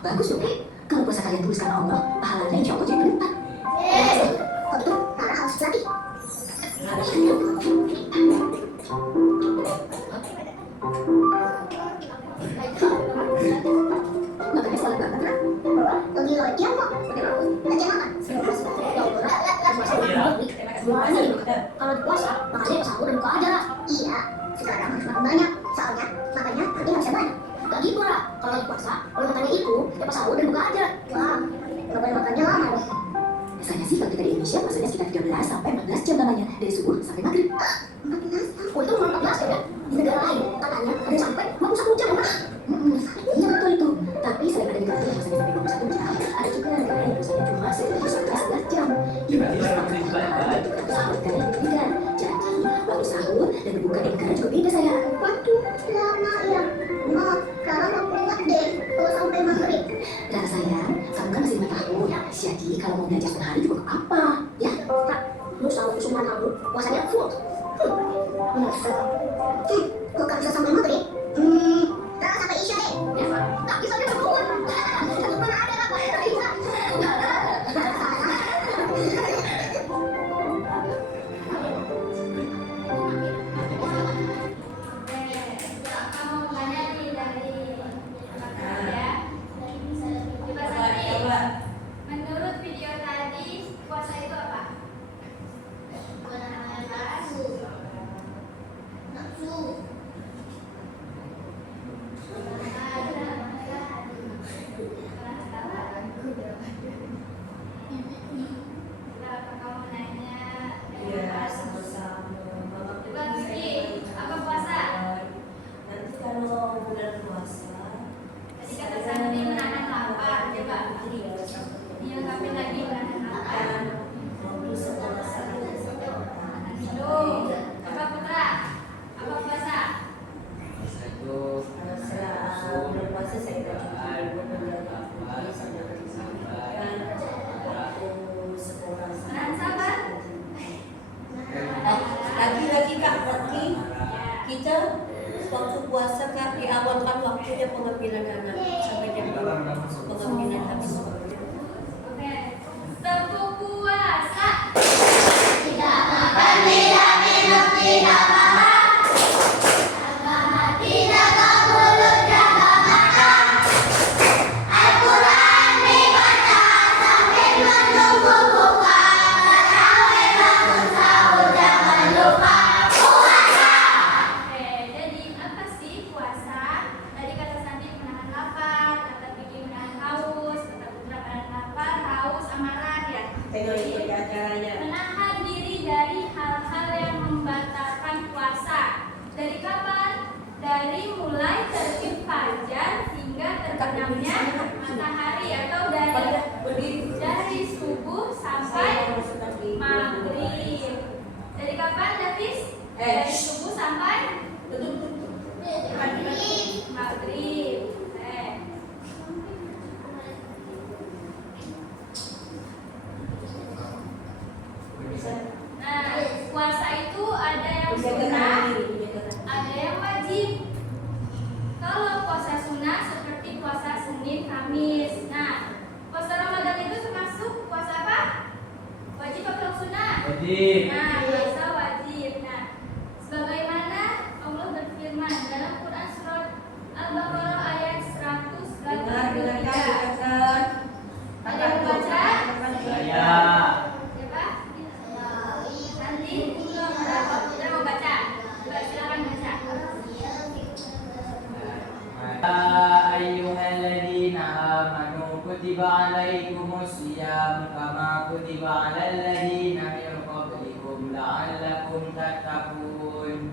bagus dong. Kalau puasa kalian tulis karena Allah, pahalanya insya Allah jadi berlipat. Kalau gitu, Rara harus latih. Makanya salah banget, Ra. Lagi latihan kok. Latihan apa? Semuanya nih, kalau di puasa, makanya sahur dan buka aja, Ra. Iya, sekarang harus makan banyak. Soalnya, makannya nanti harusnya banyak. Gak gitu, Ra. Kalau lagi puasa, kalau makannya itu, ya pas sahur dan buka aja. Wah, nggak boleh makannya lama nih. Biasanya sih kalau kita di Indonesia, puasanya sekitar 13 sampai 14 jam namanya, dari subuh sampai maghrib. 14? Oh, itu cuma 14 ya? Di negara lain, katanya ada yang sampai 21 jam, Ra. Iya betul itu. Tapi selain ada negara yang puasanya sampai 21 jam, ada juga negara yang puasanya cuma sampai 11 jam. Ini sahur dan berbeda. Jadi, waktu sahur dan berbuka di negara juga beda, saya. Waduh, lama ya. Maaf, Rara nggak kuat deh kalau sampai maghrib. Rara sayang, kamu kan masih 5 tahun. Jadi, kalau mau belajar setengah hari juga gak apa-apa. Ya, Ra, lu selalu kesukaan kamu, puasanya full. Kok gak bisa sampai maghrib? Rara sampai isya deh. Ya, tak bisa dia berbuat. Mana ada apa yang tak bisa. Menurut video tadi, puasa itu apa? Kenapa kamu nanya? Iya, sama-sama. Coba Vicky, apa puasa? Nanti kalau bulan puasa, Tadi kata Santi menahan lapar. Coba diungkapin lagi menahan lapar. waktu sekolah saya Tuh, apa Putra? Apa puasa? bulan puasa saya tidak menjaga waktu sekolah Menahan sabar? lagi-lagi Kak Rocky, kita waktu puasa Kak di awal kan waktunya pengambilan anak sampai jam 2 pengambilan habis. Oke. Tepuk puasa. Tidak makan, tidak minum, tidak makan. Agama tidak ke mulut, jaga makan. Al-Quran dibaca sampai menunggu buka. Tarawih bangun sahur jangan lupa. Puasa. Oke, jadi apa sih puasa? Tadi kata Santi menahan lapar, kata Vicky menahan haus, kata Putra menahan lapar, haus, amarah ya. Teknologi acaranya. Menahan diri dari hal-hal yang membatalkan puasa. Dari kapan? Dari mulai terbit fajar hingga terbenamnya matahari atau dari subuh sampai maghrib. Dari kapan, Davis? Dari subuh sampai maghrib. Nah, puasa itu ada yang sunnah, ada yang wajib. Kalau puasa sunnah seperti puasa Senin, Kamis. Nah, puasa Ramadan itu termasuk puasa apa? Wajib atau sunnah? Wajib. Nah, puasa wajib. Nah, sebagaimana Allah berfirman dalam Quran surat Al-Baqarah ayat 183. Ada yang baca? Saya. Siapa? Nanti kita mau baca. Coba silakan baca. Ya ayyuhalladzina amanu kutiba alaikumus syiyam kama kutiba alal ladzina min qablikum la'allakum tattaqun.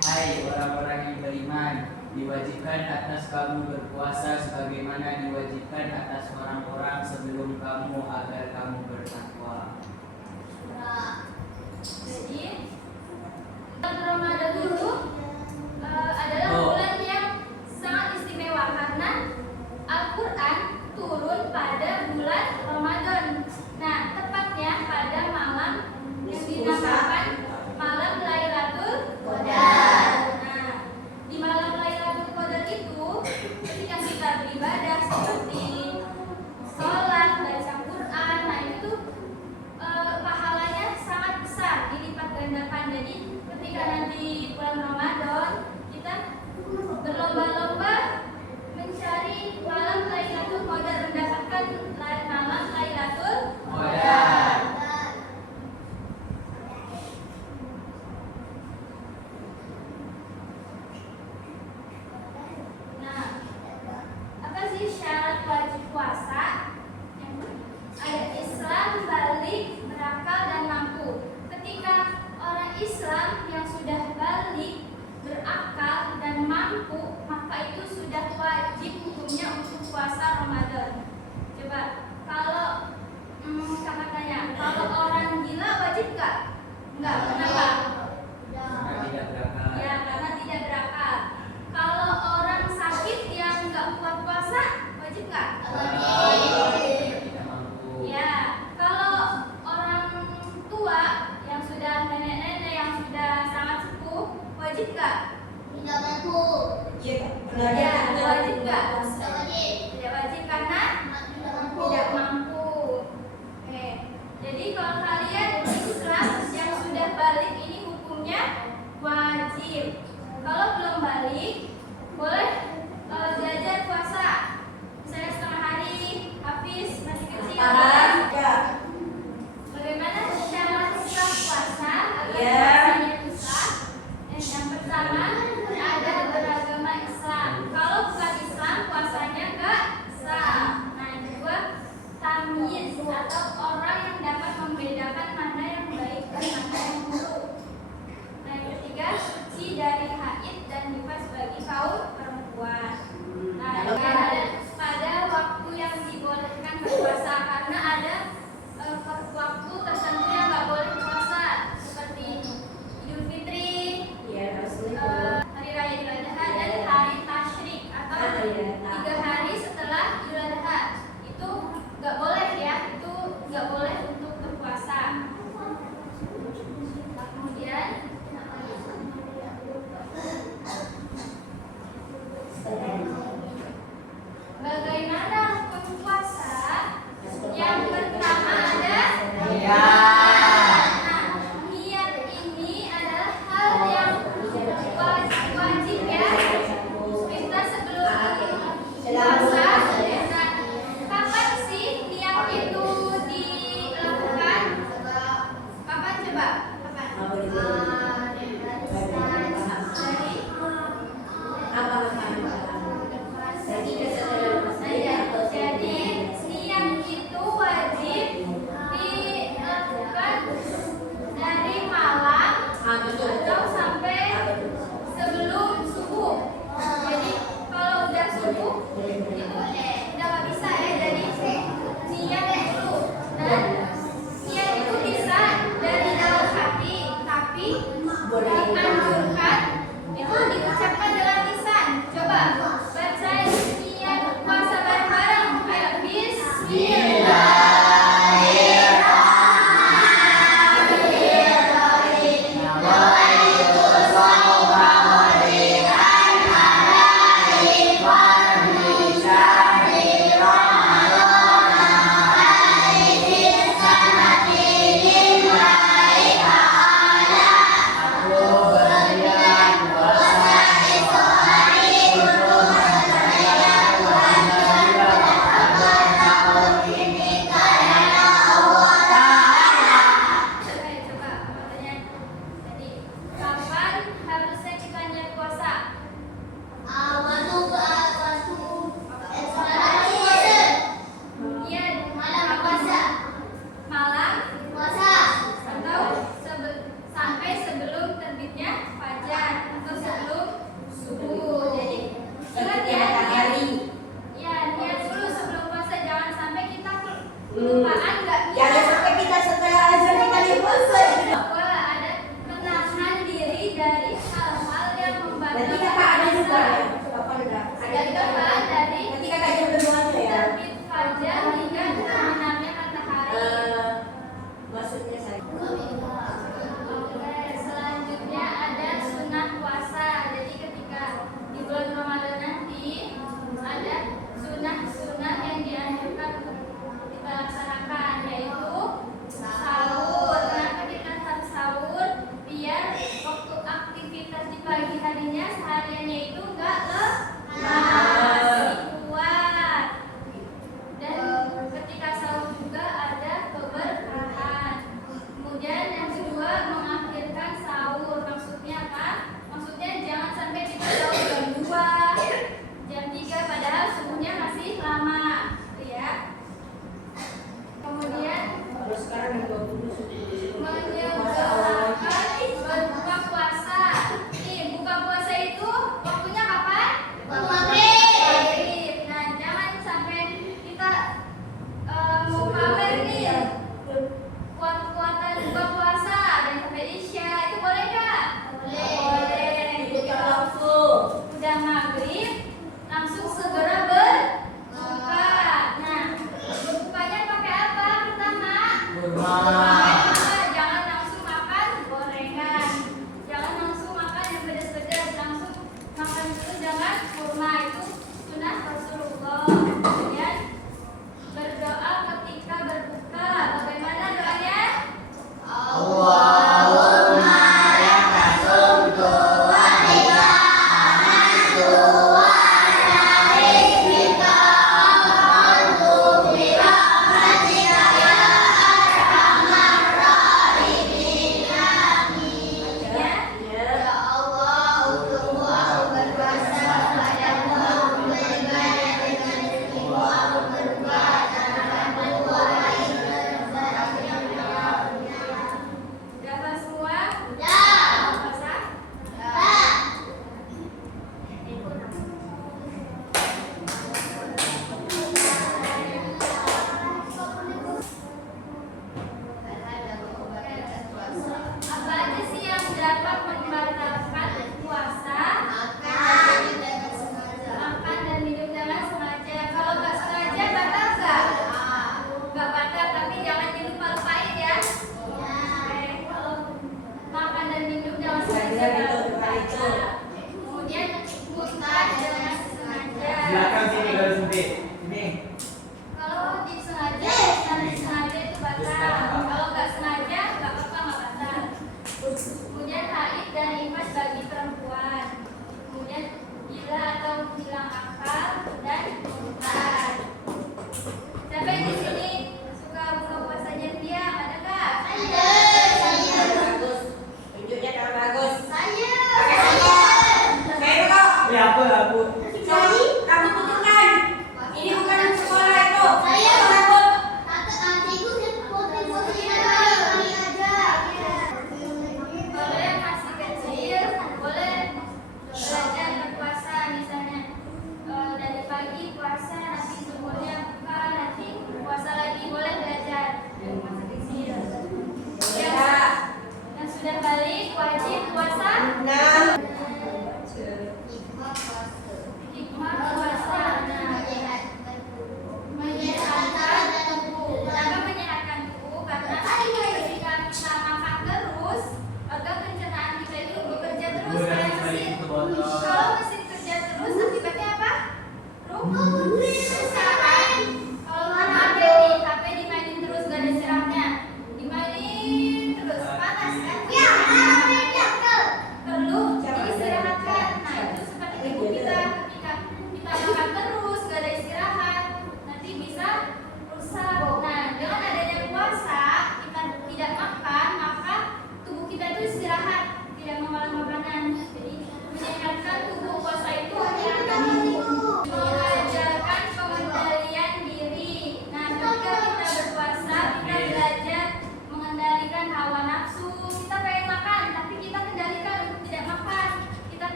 Hai orang-orang yang beriman, diwajibkan atas kamu berpuasa sebagaimana diwajibkan atas orang-orang sebelum kamu agar kamu bertakwa. Jadi bulan Ramadan itu adalah bulan yang sangat istimewa karena Al-Quran turun pada bulan Ramadan. Nah, tepatnya pada malam yang dinamakan malam Lailatul Qadar. Nah, di malam Lailatul Qadar itu ketika kita di bulan Ramadan, kita berlomba-lomba mencari malam Lailatul Qadar, mendapatkan malam Lailatul Qadar. Nah, apa sih syarat wajib puasa? Ada Islam, balik, berakal, dan mampu. Ketika orang Islam yang sudah balik, berakal, dan mampu, maka itu sudah wajib hukumnya untuk puasa Ramadan. Coba, kalau kakak tanya, kalau orang gila wajib nggak? Nggak, kenapa? Karena tidak berakal. Ya, karena tidak berakal. Kalau orang sakit yang nggak kuat puasa, wajib nggak? Tidak mampu. Ya, kalau orang tua yang sudah nenek-nenek yang sudah sangat sepuh, wajib nggak? Tidak mampu. Iya, Ya, wajib nggak? Tidak wajib. Tidak wajib karena Tidak mampu. tidak mampu. Oke, jadi kalau kalian Islam yang sudah balik ini hukumnya wajib. Kalau belum balik, boleh belajar puasa. Misalnya setengah hari, habis masih kecil. Ya. Bagaimana syarat sah puasa agar Ya. puasanya sah? Yang pertama ada beragama Islam. Kalau bukan Islam puasanya nggak sah. Nah yang kedua tamyiz atau orang yang dapat membedakan mana yang baik dan mana yang buruk. Nah yang ketiga suci dari haid dan nifas bagi kaum perempuan. Nah pada waktu yang dibolehkan berpuasa karena ada waktu tertentu yang nggak boleh puasa seperti Idul Fitri, Iya, harus hari raya Idul Adha dan hari tasyrik atau 3 hari setelah Idul Adha itu nggak boleh ya, itu nggak boleh untuk berpuasa. Kemudian bagaimana hukum puasa? Yang pertama ada Nah, niat ini adalah hal yang wajib ya. Kita sebelum puasa, nah, kapan sih niat itu dilakukan? Kapan coba? Kapan? Jadi niat itu wajib dilakukan dari malam atau sampai sebelum subuh. Jadi kalau udah subuh itu udah nggak bisa ya. Jadi niat dulu. Dan niat itu bisa dari dalam hati, tapi dianjurkan itu diucapkan dalam lisan. Coba baca niat puasa bareng-bareng. Ayo, Bismillah. Bismillah.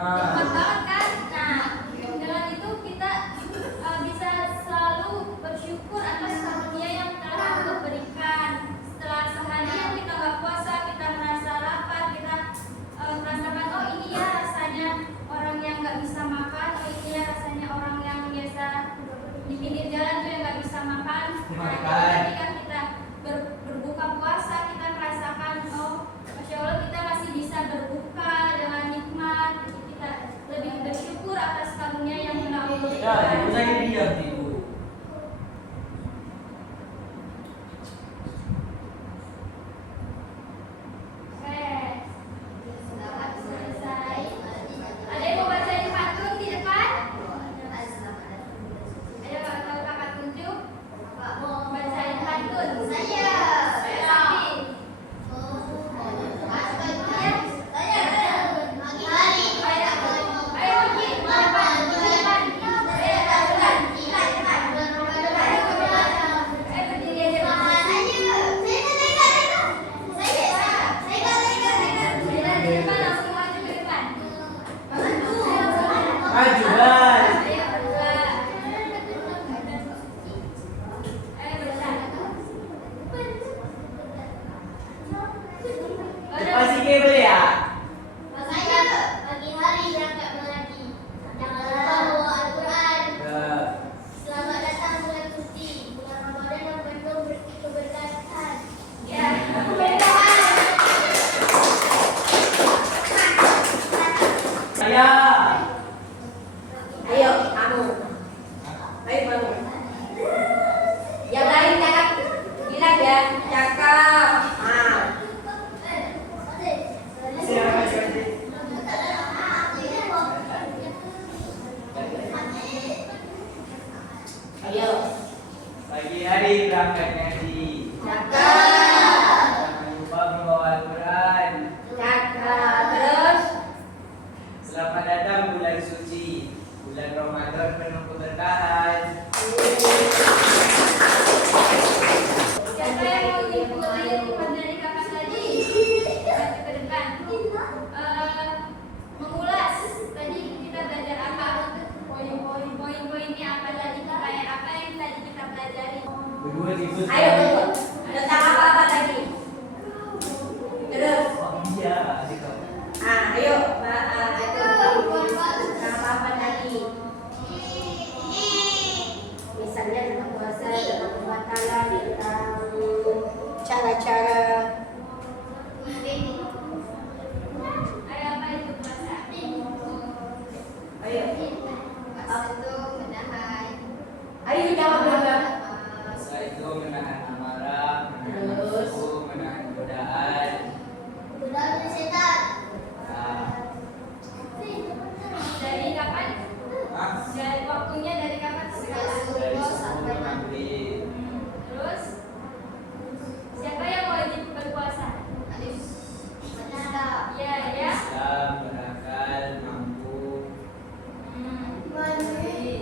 Cepat banget kan? Nah, dengan itu kita bisa selalu bersyukur atas karunia yang telah Allah berikan. Setelah seharian kita nggak puasa, kita merasa lapar, kita merasakan oh ini ya rasanya orang yang nggak bisa makan, oh ini ya rasanya orang yang biasa di pinggir jalan tuh yang nggak bisa makan. Nah, ketika kita berbuka puasa, kita merasakan oh Masya Allah kita masih bisa berbuka dengan nikmat. Jadi kita lebih bersyukur atas karunia yang telah Allah berikan. Ya, ibu saya diam ibu. Selesai. Ada yang mau bacain pantun di depan? Ada kalau kakak tunjuk? Mau bacain pantun? Saya Sakti. Ayo Uji, di depan. Berdiri aja. Di depan langsung maju ke depan. Maju, Bas. Ayo berdua. Ayo baca. Depan si Kebel ya. Pagi hari yang tak melati. Jangan lupa bawa Al-Quran. Selamat datang bulan suci, bulan Ramadan yang penuh keberkatan. Ya. Saya. Ayo, kamu. Ayo bangun. Yang lain cakap. Bilang ya, cakap. Ayo, Pagi hari berangkat ngaji. cakap. Jangan lupa membawa Al-Quran. Cakap. Terus. Selamat datang bulan suci, bulan Ramadan penuh keberkahan. Siapa yang mau ngikutin materi kakak tadi? Maju ke depan. Mengulas tadi kita belajar apa? Poin-poinnya apa tadi? Kayak apa yang tadi kita pelajari? Berdua ribut. Ayo betul. Tentang apa tadi? Terus. Iya, adik kamu. Ayo. Tentang apa tadi? Misalnya tentang puasa, tentang pembatalan, tentang cara-cara. Ayo apa itu puasa? Ayo. Menahan. Ayo jawab dulu. Puasa itu menahan amarah, menahan nafsu, menahan godaan. Godaan setan. Nah, Dari kapan? ah, Dari waktunya dari kapan sampai kapan? dari sebelum maghrib. Terus siapa yang wajib berpuasa? Ya, ya. Islam berakal, mampu. Baik.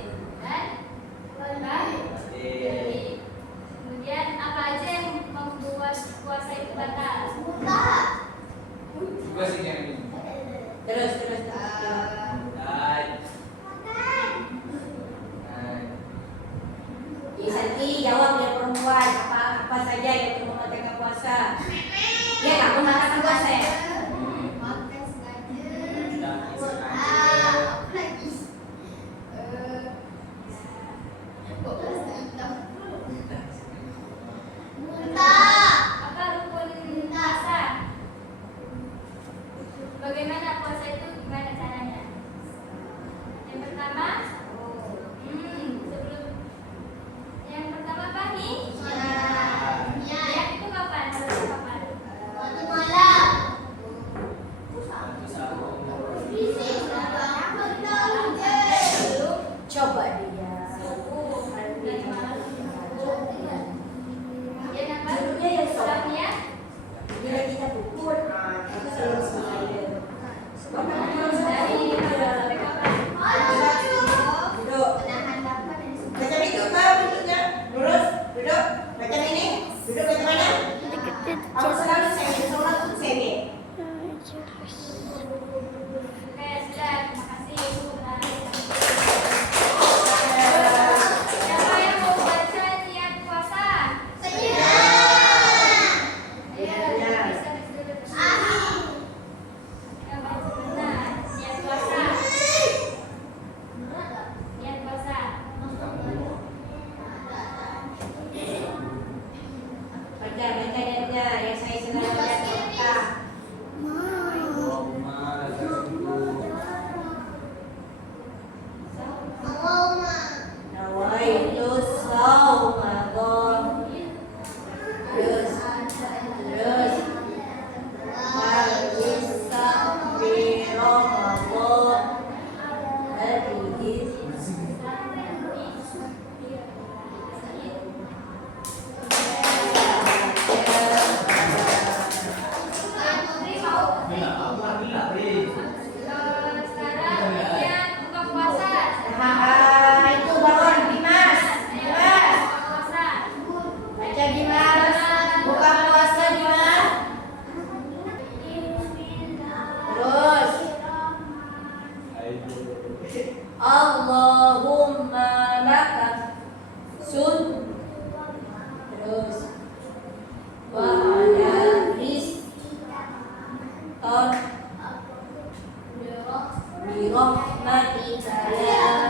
birahmatika ya